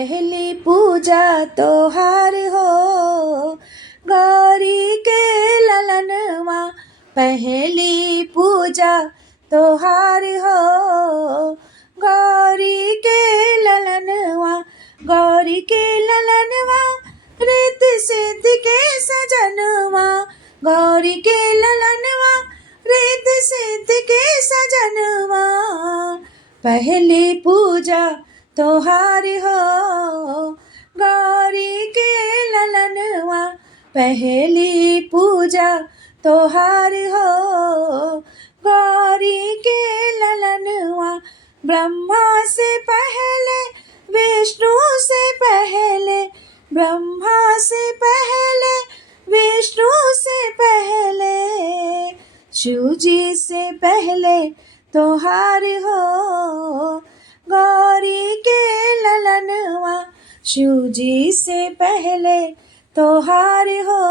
पहली पूजा तोहार हो, गौरी के ललनवा। पहली पूजा तोहार हो, गौरी के ललनवा। गौरी के ललनवा, रिद्धि सिद्धि के सजनवा। गौरी के ललनवा, रिद्धि सिद्धि के सजनवा। पहली पूजा तोहार हो, गौरी के ललनवा। पहली पूजा तोहार हो, गौरी के ललनवा। ब्रह्मा से पहले, विष्णु से पहले। ब्रह्मा से पहले, विष्णु से पहले। शिव जी से पहले तोहार हो, गौरी के ललनवा। शिव जी से पहले तोहार हो,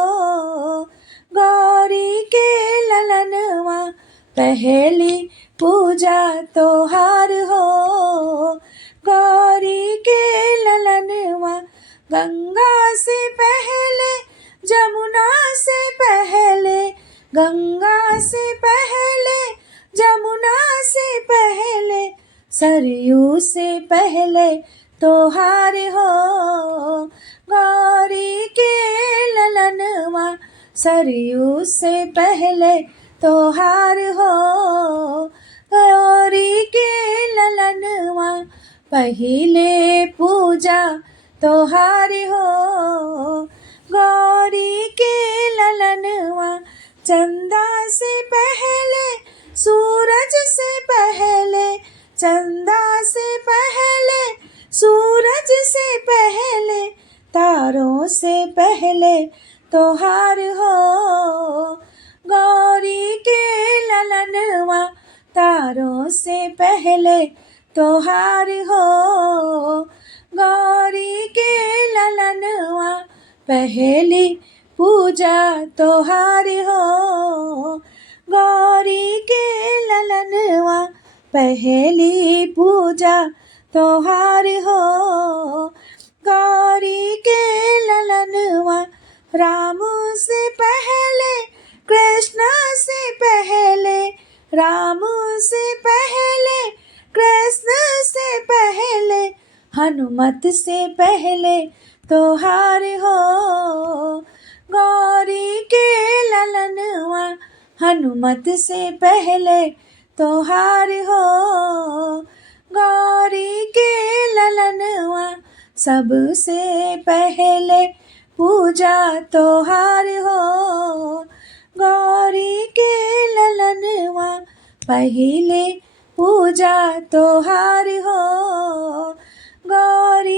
गौरी के ललनवा। पहली पूजा तोहार हो, गौरी के ललनवा। गंगा से पहले, जमुना से पहले। गंगा से पहले, जमुना से पहले। सरयू से पहले तोहार हो, गौरी के ललनवा। सरयू से पहले तोहार हो, गौरी के ललनवा। पहले पूजा तोहार हो, गौरी के ललनवा। चंदा से पहले, सूरज से पहले। चंदा से पहले, सूरज से पहले। तारों से पहले तोहार हो, गौरी के ललनवा। तारों से पहले तोहार हो, गौरी के ललनवा। पहली पूजा तोहार हो, गौरी के ललनवा। पहली पूजा तोहार हो, गौरी के ललनवा। राम से पहले, कृष्ण से पहले। राम से पहले, कृष्ण से पहले। हनुमत से पहले तोहार हो, गौरी के ललनवा। हनुमत से पहले तोहार हो, गौरी के ललनवा। सबसे पहले पूजा तोहार हो, गौरी के ललनवा। पहले पूजा तोहार हो, गौरी